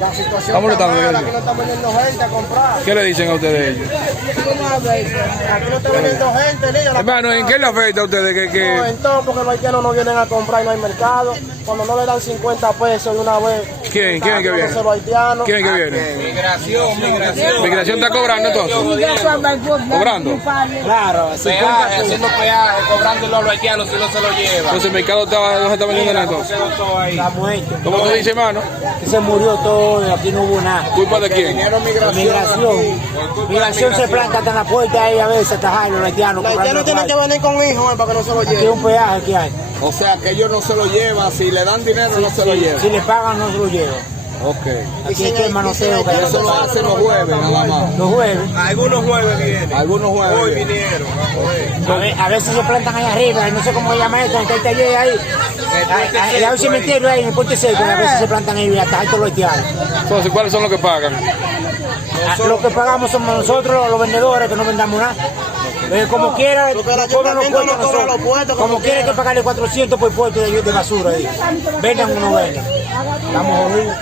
La situación ¿Cómo lo está están mala, vendiendo? aquí no están vendiendo gente a comprar. ¿Qué le dicen a ustedes ellos? Aquí no está vendiendo gente, niño. Hermano, ¿en qué le afecta a ustedes No, que en todo, porque los haitianos no vienen a comprar y no hay mercado. Cuando no le dan 50 pesos de una vez. ¿Quién? están ¿Quién que viene? haciéndose los haitianos. ¿Quién que viene? Migración. ¿Migración está cobrando entonces? ¿Cobrando? Claro, Peaje, haciendo peaje, cobrándolo a los haitianos si no se lo llevan. Entonces el mercado no se está vendiendo nada entonces. está muerto. ¿Cómo tú dices, hermano? Se murió todo, aquí no hubo nada. ¿Culpa de quién? Migración. Migración se planta hasta en la puerta ahí a veces, atajar los haitianos. Los haitianos tienen que venir con hijos para que no se lo lleven. Aquí es un peaje que hay. O sea, que ellos no se lo llevan, si le dan dinero no se lo llevan. Si le pagan, no se lo llevan. Ok. Aquí es que el manoteo que Eso lo hacen los jueves nada más. los jueves. Algunos jueves vienen. Algunos jueves. Vinieron. A veces se plantan ahí arriba, no sé cómo se llama esto, en el taller ahí. Hay un cementerio ahí en el Puente Seco, a veces se plantan ahí hasta alto los haitianos. Entonces, ¿cuáles son los que pagan? Lo que pagamos somos nosotros, los vendedores, que no vendamos nada. Como quiera, cobran los puestos nosotros. Como quiera que pagarle 400 por puesto de basura ahí. Vendan o no vendan. Estamos jodidos.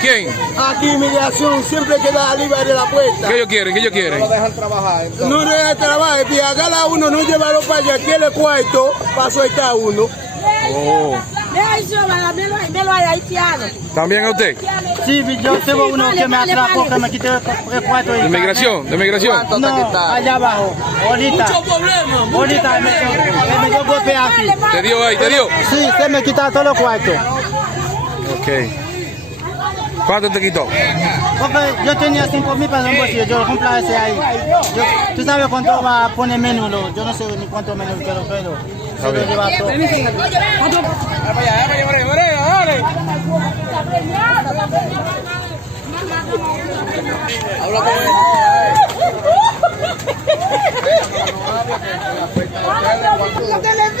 ¿Quién? Aquí inmigración siempre queda libre de la puerta. ¿Qué ellos quieren? ¿Qué ellos quieren? Dejan trabajar. No deja trabajar, y a cada uno no llevarlo para allá, quiere cuarto, para sueltar uno. Oh. Velo al haitiano. ¿También a usted? Sí, yo tengo uno que me atrapó, que me quitó el cuarto. ¿De migración? ¿De migración? No, allá abajo. Ahorita. Ahorita me dio golpe aquí. ¿Te dio ahí? ¿Te dio? Sí, se me quitó todos los cuartos. Ok. ¿Cuánto te quitó? Porque yo tenía 5,000 pesos en bolsillo, yo lo compré ese ahí. ¿Tú sabes cuánto va a poner menos? Yo no sé ni cuánto menos, pero se lo lleva todo.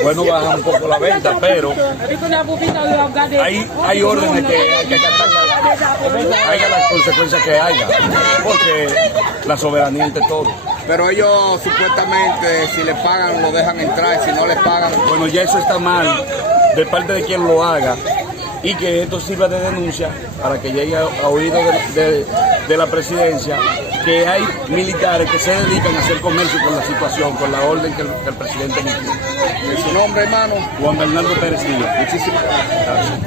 Bueno, baja un poco la venta, pero hay órdenes que hay que acatar, haya las consecuencias que haya, porque la soberanía entre todos. Pero ellos supuestamente si le pagan lo dejan entrar, si no le pagan. Bueno, ya eso está mal de parte de quien lo haga y que esto sirva de denuncia para que llegue a oídos de la presidencia que hay militares que se dedican a hacer comercio con la situación, con la orden que el presidente emitió. ¿Y su nombre, hermano? Juan Bernardo Pérez Díaz. Muchísimas gracias. Gracias.